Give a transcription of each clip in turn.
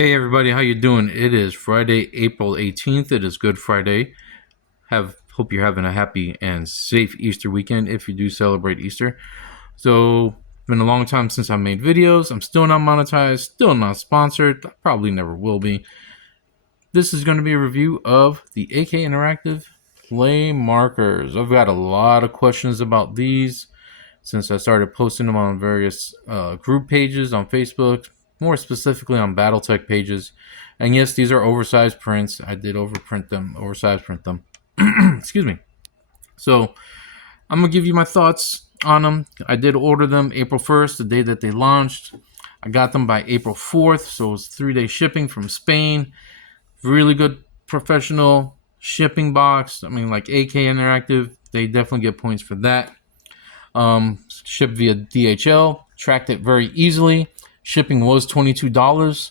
Hey everybody, how you doing? It is Friday, April 18th. It is Good Friday. Hope you're having a happy and safe Easter weekend if you do celebrate Easter. So, it's been a long time since I made videos. I'm still not monetized, still not sponsored. I probably never will be. This is going to be a review of the AK Interactive Playmarkers. I've got a lot of questions about these since I started posting them on various group pages on Facebook, more specifically on BattleTech pages. And yes, these are oversized prints. I did oversized print them. Excuse me. So I'm gonna give you my thoughts on them. I did order them April 1st, the day that they launched. I got them by April 4th, so it was 3-day shipping from Spain. Really good professional shipping box. I mean, like AK Interactive, they definitely get points for that. Shipped via DHL, tracked it very easily. Shipping was $22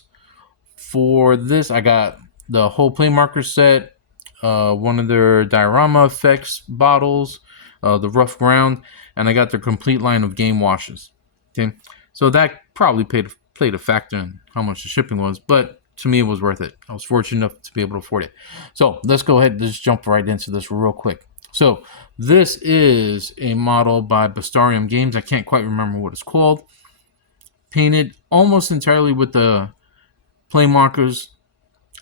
for this. I got the whole play marker set, one of their diorama effects bottles, the rough ground, and I got their complete line of game washes. Okay, so that probably played a factor in how much the shipping was, but to me it was worth it. I was fortunate enough to be able to afford it. So let's go ahead and just jump right into this real quick. So this is a model by Bastarium Games. I can't quite remember what it's called. Painted almost entirely with the play markers.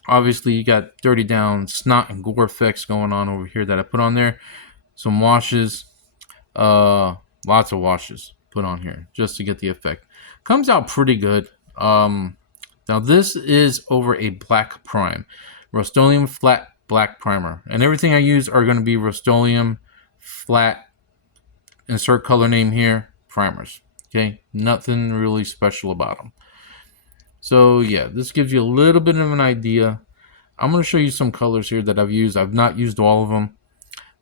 Obviously, you got dirty down snot and gore effects going on over here that I put on there. Some washes, lots of washes put on here just to get the effect. Comes out pretty good. Now this is over a black prime, Rust-Oleum flat black primer, and everything I use are going to be Rust-Oleum flat, insert color name here, primers. Okay, nothing really special about them. So yeah, this gives you a little bit of an idea. I'm going to show you some colors here that I've used. I've not used all of them,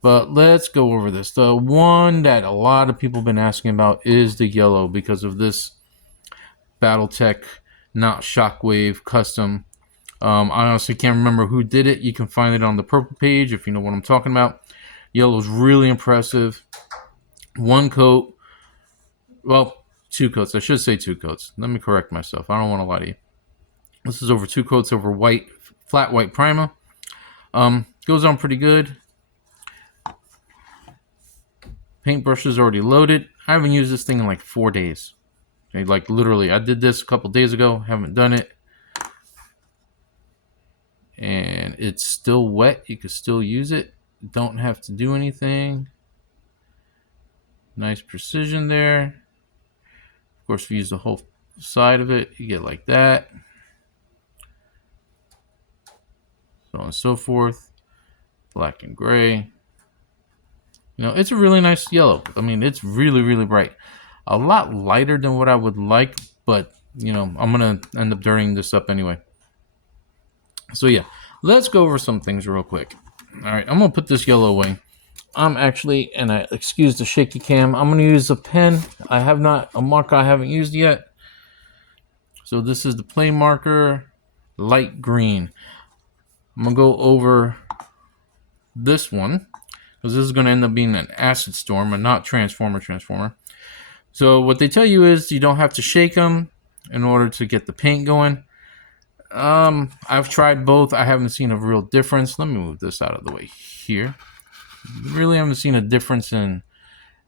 but let's go over this. The one that a lot of people have been asking about is the yellow because of this BattleTech not Shockwave custom. I honestly can't remember who did it. You can find it on the purple page if you know what I'm talking about. Yellow's really impressive. One coat, well, two coats. I should say two coats. Let me correct myself. I don't want to lie to you. This is over two coats over white, flat white primer. Goes on pretty good. Paintbrush is already loaded. I haven't used this thing in like 4 days. Okay, like literally, I did this a couple days ago. Haven't done it. And it's still wet. You can still use it. Don't have to do anything. Nice precision there. Of course, if you use the whole side of it, you get like that. So on and so forth. Black and gray. You know, it's a really nice yellow. I mean, it's really, really bright. A lot lighter than what I would like, but, you know, I'm going to end up dirtying this up anyway. So, yeah, let's go over some things real quick. All right, I'm going to put this yellow away. I'm actually, and I excuse the shaky cam, I'm going to use a pen. I have not, a marker I haven't used yet. So this is the play marker, light green. I'm going to go over this one, because this is going to end up being an acid storm and not transformer. So what they tell you is you don't have to shake them in order to get the paint going. I've tried both. I haven't seen a real difference. Let me move this out of the way here. Really haven't seen a difference in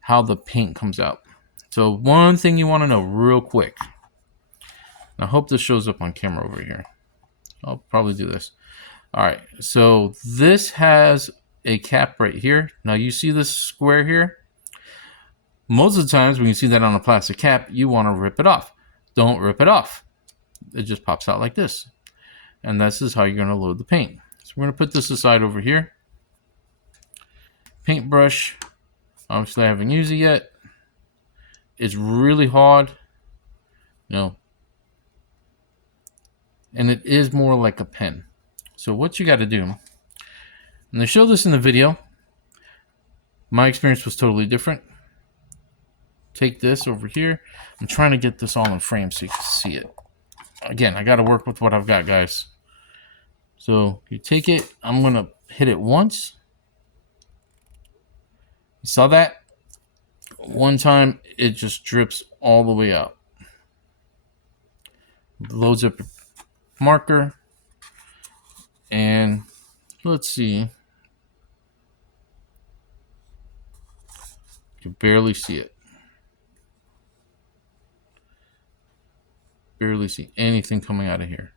how the paint comes out. So one thing you want to know real quick. I hope this shows up on camera over here. I'll probably do this. All right, so this has a cap right here. Now you see this square here? Most of the times when you see that on a plastic cap, you want to rip it off. Don't rip it off. It just pops out like this. And this is how you're going to load the paint. So we're going to put this aside over here. Paintbrush. Obviously, I haven't used it yet. It's really hard. And it is more like a pen. So what you got to do, and they show this in the video. My experience was totally different. Take this over here. I'm trying to get this all in frame so you can see it. Again, I got to work with what I've got, guys. So you take it. I'm going to hit it once. You saw that? One time, it just drips all the way out. Loads up marker. And let's see. You can barely see it. Barely see anything coming out of here.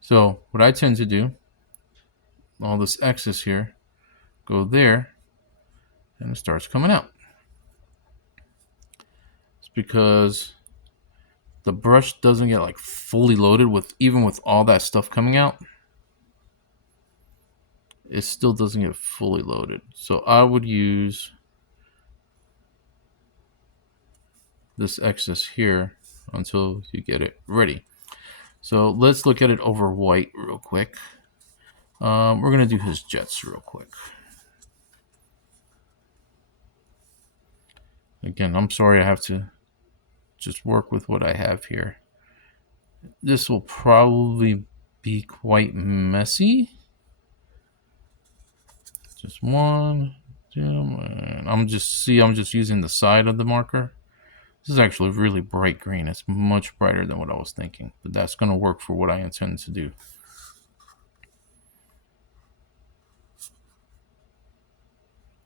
So what I tend to do, all this excess here, go there, and it starts coming out. It's because the brush doesn't get like fully loaded with, even with all that stuff coming out, it still doesn't get fully loaded. So I would use this excess here until you get it ready. So let's look at it over white real quick. We're gonna do his jets real quick. Again, I'm sorry I have to just work with what I have here. This will probably be quite messy. Just one, two, and I'm just using the side of the marker. This is actually really bright green. It's much brighter than what I was thinking, but that's going to work for what I intend to do.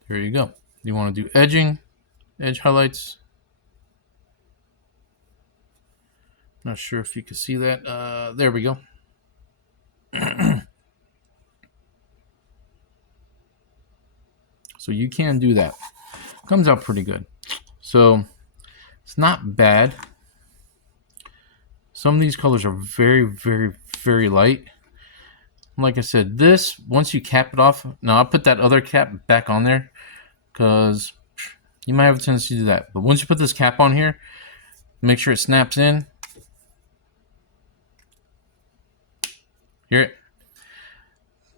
There you go. You want to do edging, edge highlights. Not sure if you can see that. There we go. So you can do that. Comes out pretty good. So it's not bad. Some of these colors are very, very, very light. Like I said, this, once you cap it off, now I'll put that other cap back on there because you might have a tendency to do that. But once you put this cap on here, make sure it snaps in. Here,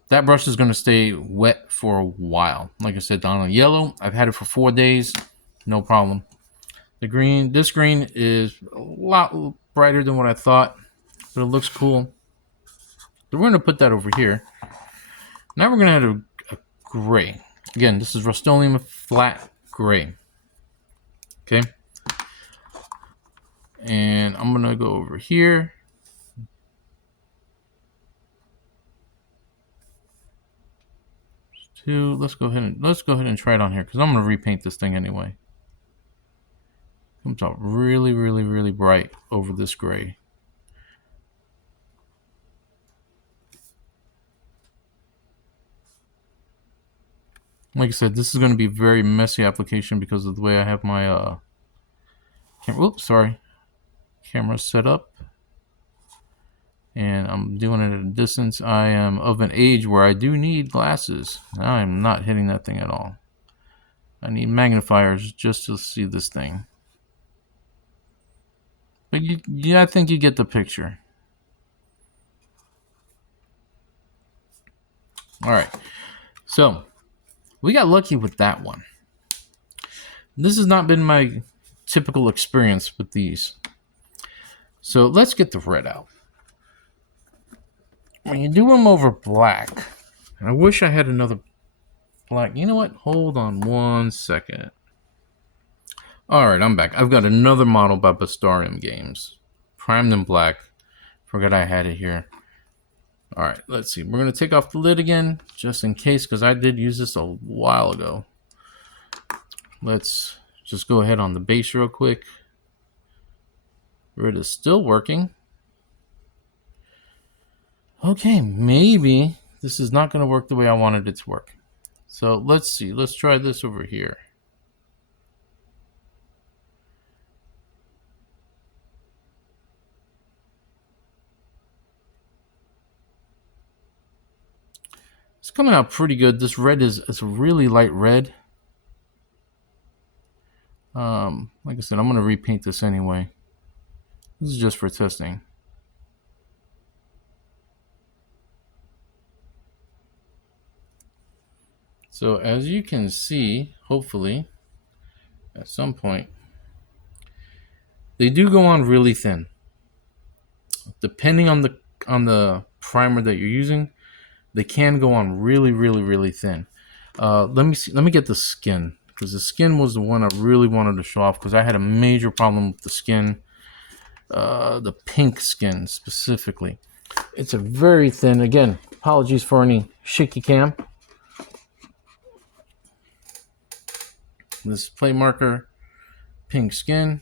that brush is going to stay wet for a while. Like I said, down on yellow, I've had it for 4 days, no problem. The green, this green is a lot brighter than what I thought, but it looks cool. So we're going to put that over here. Now we're going to add a gray. Again, this is Rust-Oleum flat gray. Okay. And I'm going to go over here. Let's go ahead and try it on here because I'm going to repaint this thing anyway. Comes out really, really, really bright over this gray. Like I said, this is going to be a very messy application because of the way I have my camera set up. And I'm doing it at a distance. I am of an age where I do need glasses. I'm not hitting that thing at all. I need magnifiers just to see this thing. But yeah, I think you get the picture. All right. So we got lucky with that one. This has not been my typical experience with these. So let's get the red out. When you do them over black, and I wish I had another black. You know what? Hold on 1 second. All right, I'm back. I've got another model by Bastarium Games. Primed in black. Forgot I had it here. All right, let's see. We're going to take off the lid again, just in case, because I did use this a while ago. Let's just go ahead on the base real quick. Red is still working. Okay, maybe this is not going to work the way I wanted it to work. So let's see. Let's try this over here. It's coming out pretty good. This red is a really light red. Like I said, I'm going to repaint this anyway. This is just for testing. So as you can see, hopefully, at some point, they do go on really thin. Depending on the primer that you're using, they can go on really, really, really thin. Let me get the skin, because the skin was the one I really wanted to show off because I had a major problem with the skin, the pink skin specifically. It's a very thin, again, apologies for any shaky cam. This play marker, pink skin.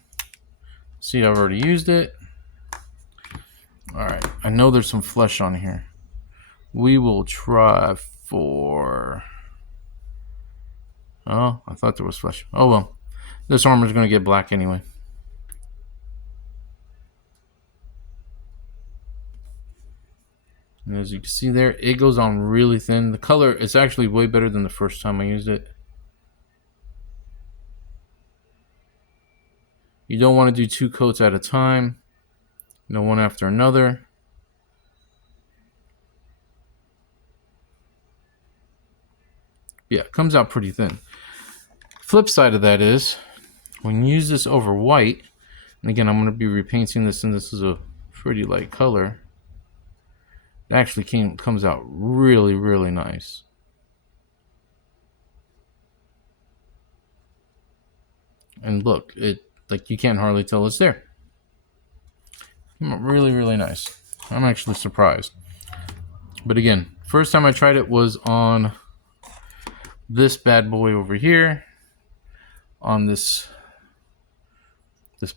See, I've already used it. All right, I know there's some flesh on here. We will try for... Oh, I thought there was flesh. Oh well, this armor is going to get black anyway. And as you can see there, it goes on really thin. The color is actually way better than the first time I used it. You don't want to do 2 coats at a time. You know, one after another. Yeah, it comes out pretty thin. Flip side of that is, when you use this over white, and again, I'm going to be repainting this, and this is a pretty light color. It actually comes out really, really nice. And look, like you can't hardly tell it's there. Came out really, really nice. I'm actually surprised. But again, first time I tried it was on this bad boy over here, on this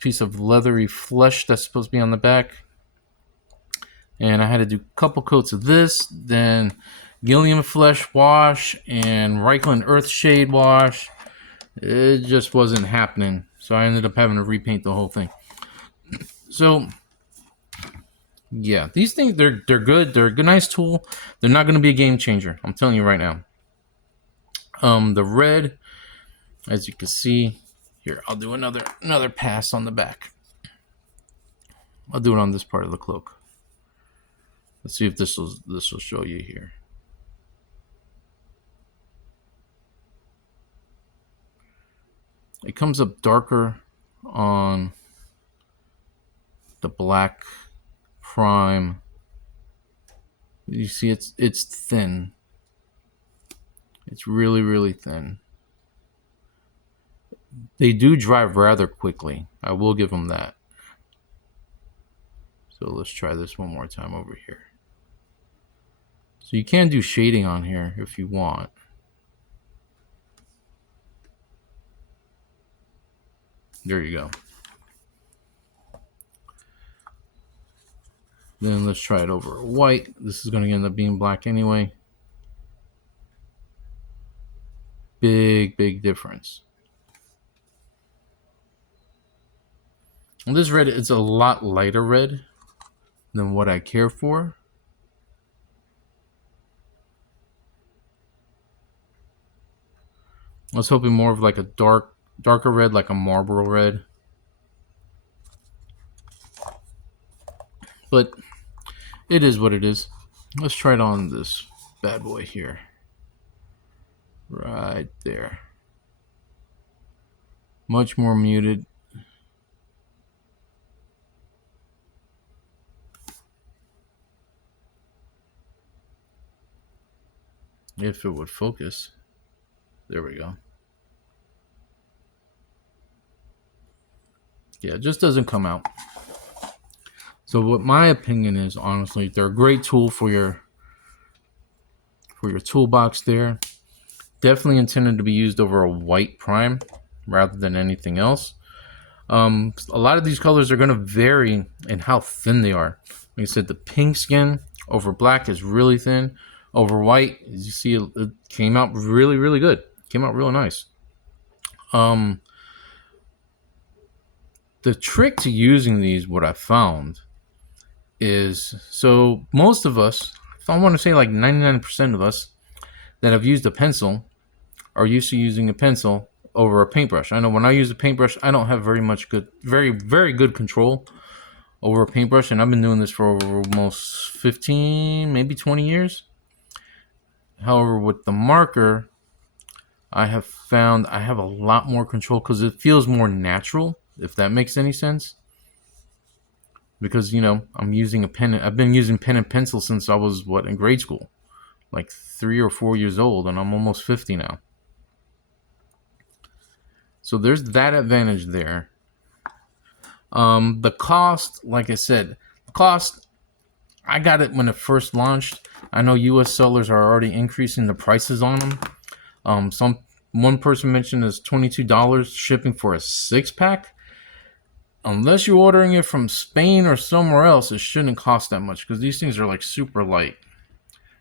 piece of leathery flesh that's supposed to be on the back. And I had to do a couple coats of this, then Gilliam Flesh wash and Reichland Earth Shade wash. It just wasn't happening. So I ended up having to repaint the whole thing. So yeah, these things, they're good. They're a good, nice tool. They're not going to be a game changer. I'm telling you right now. The red, as you can see here, I'll do another pass on the back. I'll do it on this part of the cloak. Let's see if this will show you here. It comes up darker on the black prime. You see, it's thin. It's really, really thin. They do dry rather quickly. I will give them that. So let's try this one more time over here. So you can do shading on here if you want. There you go. Then let's try it over white. This is going to end up being black anyway. Big, big difference. And this red is a lot lighter red than what I care for. I was hoping more of like a darker red, like a Marlboro red. But it is what it is. Let's try it on this bad boy here. Right there. Much more muted. If it would focus. There we go. Yeah, it just doesn't come out. So what my opinion is, honestly, they're a great tool for your toolbox there. Definitely intended to be used over a white prime rather than anything else. A lot of these colors are going to vary in how thin they are. Like I said, the pink skin over black is really thin. Over white, as you see, it came out really, really good. Came out real nice. The trick to using these, what I found, is so most of us, if I want to say like 99% of us that have used a pencil are used to using a pencil over a paintbrush. I know when I use a paintbrush, I don't have very, very good control over a paintbrush, and I've been doing this for almost 15, maybe 20 years. However, with the marker, I have found I have a lot more control because it feels more natural, if that makes any sense. Because, you know, I'm using a pen. I've been using pen and pencil since I was, in grade school? Like 3 or 4 years old, and I'm almost 50 now. So there's that advantage there. The cost, like I said, I got it when it first launched. I know U.S. sellers are already increasing the prices on them. One person mentioned is $22 shipping for a 6-pack. Unless you're ordering it from Spain or somewhere else, it shouldn't cost that much because these things are like super light.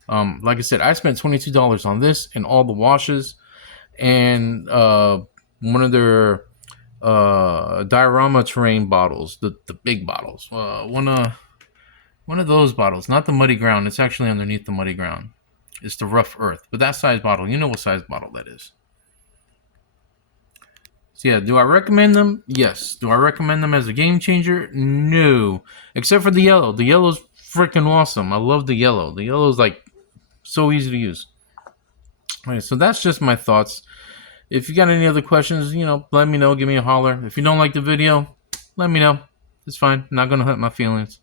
Like I said, I spent $22 on this and all the washes and one of their diorama terrain bottles, the big bottles. One of those bottles, not the muddy ground. It's actually underneath the muddy ground. It's the rough earth, but that size bottle, you know what size bottle that is. So yeah, do I recommend them? Yes. Do I recommend them as a game changer? No. Except for the yellow. The yellow's freaking awesome. I love the yellow. The yellow's like so easy to use. All right, so that's just my thoughts. If you got any other questions, let me know. Give me a holler. If you don't like the video, let me know. It's fine. I'm not going to hurt my feelings.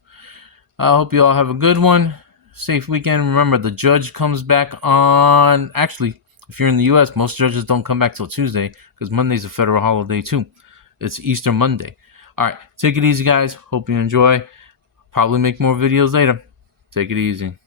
I hope you all have a good one. Safe weekend. Remember, the judge comes back on... Actually, if you're in the U.S., most judges don't come back till Tuesday because Monday's a federal holiday too. It's Easter Monday. All right. Take it easy, guys. Hope you enjoy. Probably make more videos later. Take it easy.